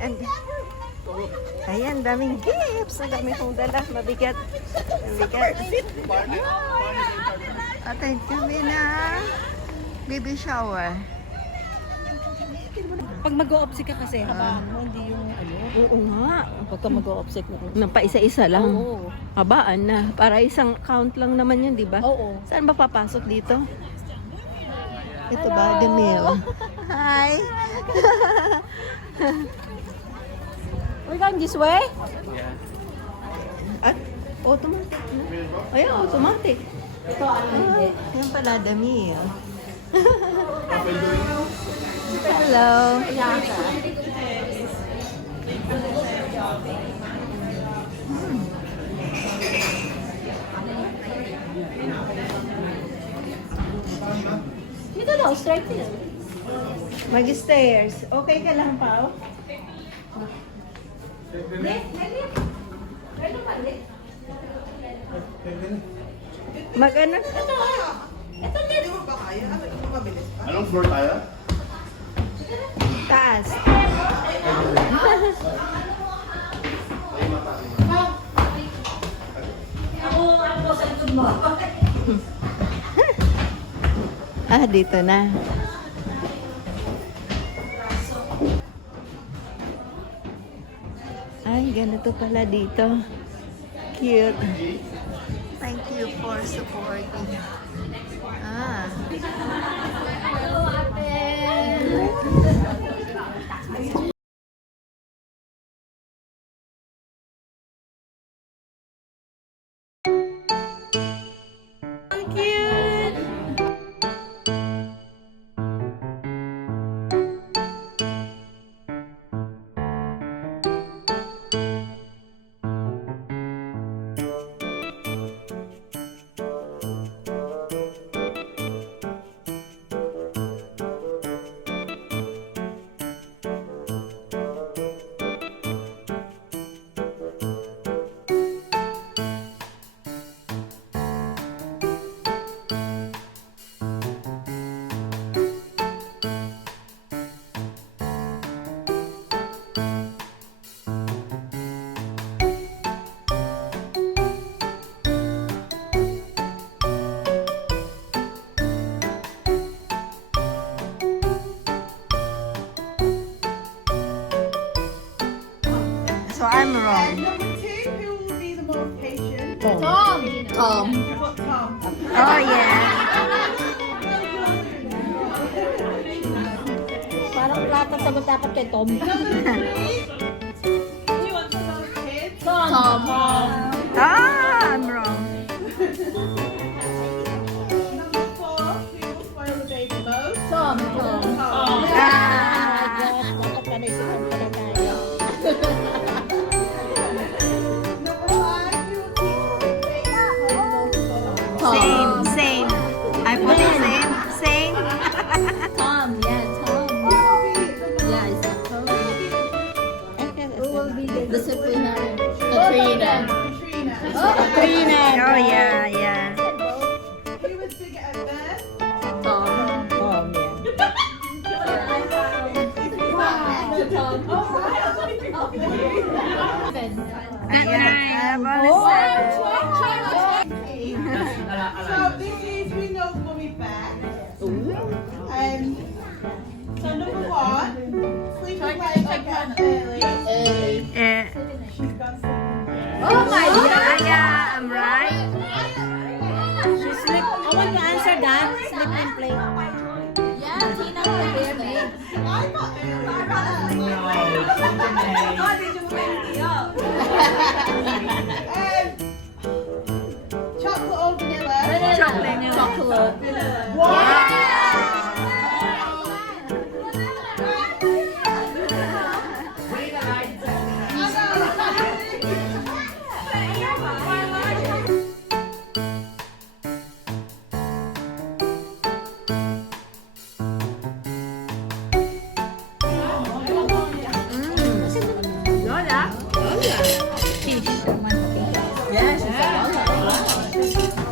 And, ayan, daming gifts. Ang dami kong dala. Mabigat. Mabigat. At kami na baby shower. Pag mag-o-obsec ka kasi, habaan mo, hindi yung ano. Oo nga. Pagka mag-o-obsec mo. Nang pa isa-isa lang. Oo. Habaan na. Para isang count lang naman yun, di ba? Oo. Saan ba papasok dito? Ito ba? The meal. Hi! We're going this way? At automatic na. Ayan, automatic. Ito, ano hindi. Yan pala, the meal. Hello. Dito daw, straight here. Mag-stairs. Okay ka lang, Pao? Mag-ano? Anong floor tayo? Taas. Ako sa likod mo. Ah, dito na. Ay, ganito pala dito. Cute. Thank you for supporting. Ah. Hello, ate. So I'm wrong. Number 2, who will be the most patient? Tom. Tom. Oh yeah. Parang plata sagot dapat kay Tom. Who wants the most kids? Tom. Ah, I'm wrong. Number 4, who will spoil the baby most? Tom. Tom. Oh my Ah. gosh, dapat pala isipan pala tayo. Number 5, who will teach the baby most fun? Same, same. I put the same, same. Tom, yeah, Tom. Who will be the most? Yeah, is that Tom? Who will be the Disciplinary. Katrina. Katrina. Katrina. Oh yeah, yeah. Who was bigger at birth? Tom. Tom, yeah. Tom. Ayan. So this is we know mommy back. So number 1, sleeping late or getting early. Eh, She's got some. Oh my God. yeah, yeah, I'm right. Sleep. I want to answer that. Sleep and play. Yeah, Tina prepared me. I got chocolate or vanilla? Chocolate. Chocolate. Yes, it's a Lola.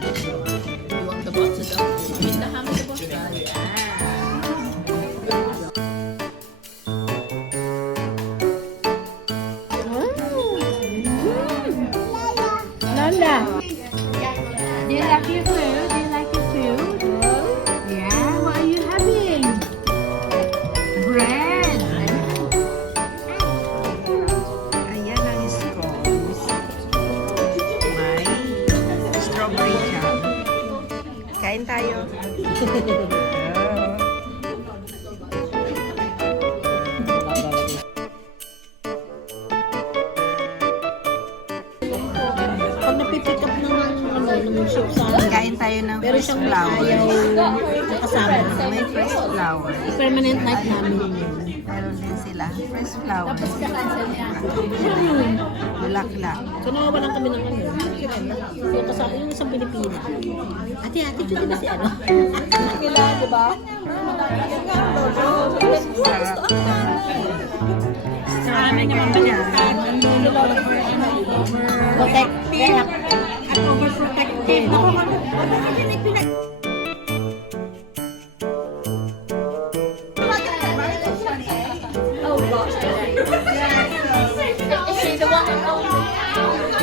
You want the boxes up? Pindahan mo sa box. Nanda. Do you like your food? Do you like your food? Yeah, what are you having? Bread. Ayan ang scones. May strawberry jam. Kain tayo. Pag napipick up ng soup sa akin, Kain tayo ng pero fresh siyang flower. ayaw kasama. May fresh flower. Permanent night namin yun. Meron din sila. Fresh flower. Bulaklak. So nawawalan kami ng ano. Yung kasama, yung isang Pilipina. Ate, ito di ba si ano? Nila, di ba? Sa amin naman baliktad. Protect. At overprotective. Oh gosh. Is she the one?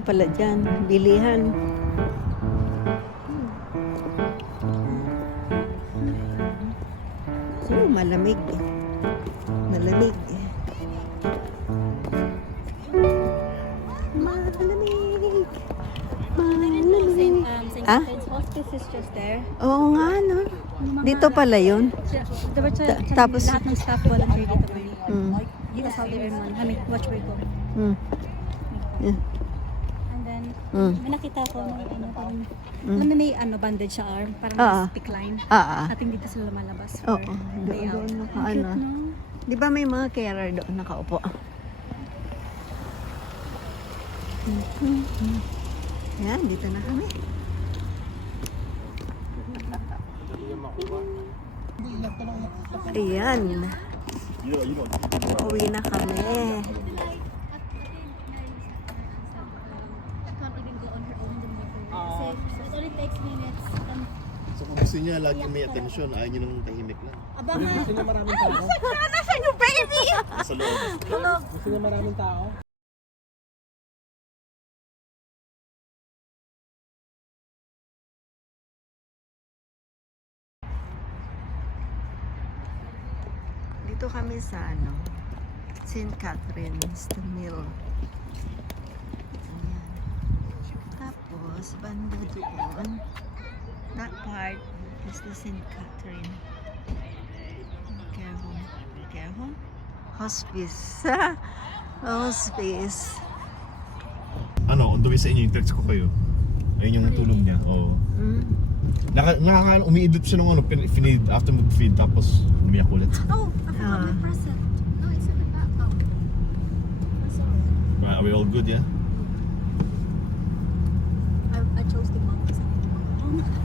ano pala dyan, bilihan. Malamig. Malamig. Malamig. Malamig. Ah? Hospice is just there. Oo nga, no? Dito pala yun. Tapos- lahat ng staff volunteer dito kami. Mm. Dito sa everyone. Kami, watch where go. Mm. Yeah. And then, Mm. may nakita ko na ano, parang, Mm. alam mo may ano, bandage sa arm, parang Ah. may decline. Ah, ah. At hindi dito sila lumalabas Oo, for doon, layout. doon naka, Ang cute, ano. no? Di ba may mga carer doon nakaupo? Yan, dito na kami. Ayan. Uwi na kami. It only takes minutes. So kung gusto niya lagi may atensyon, ayaw niya nang tahimik lang. Abangan. Nasaan yung baby? Sa loob. Dito kami sa ano, St. Catherine's, the mill. Ayan. Tapos, banda doon, that part is the St. Catherine care home. Care home? Hospice. Hospice. Ano, on the way sa inyo, yung text ko kayo. Ayun yung tulong niya. Oo. Mm. Umiidot siya ng ano, feed, after mag-feed, tapos umiyak ulit. Oh, I forgot Ah. my present. No, it's in the back. Oh. I'm sorry. Are we all good, yeah? I chose the mom.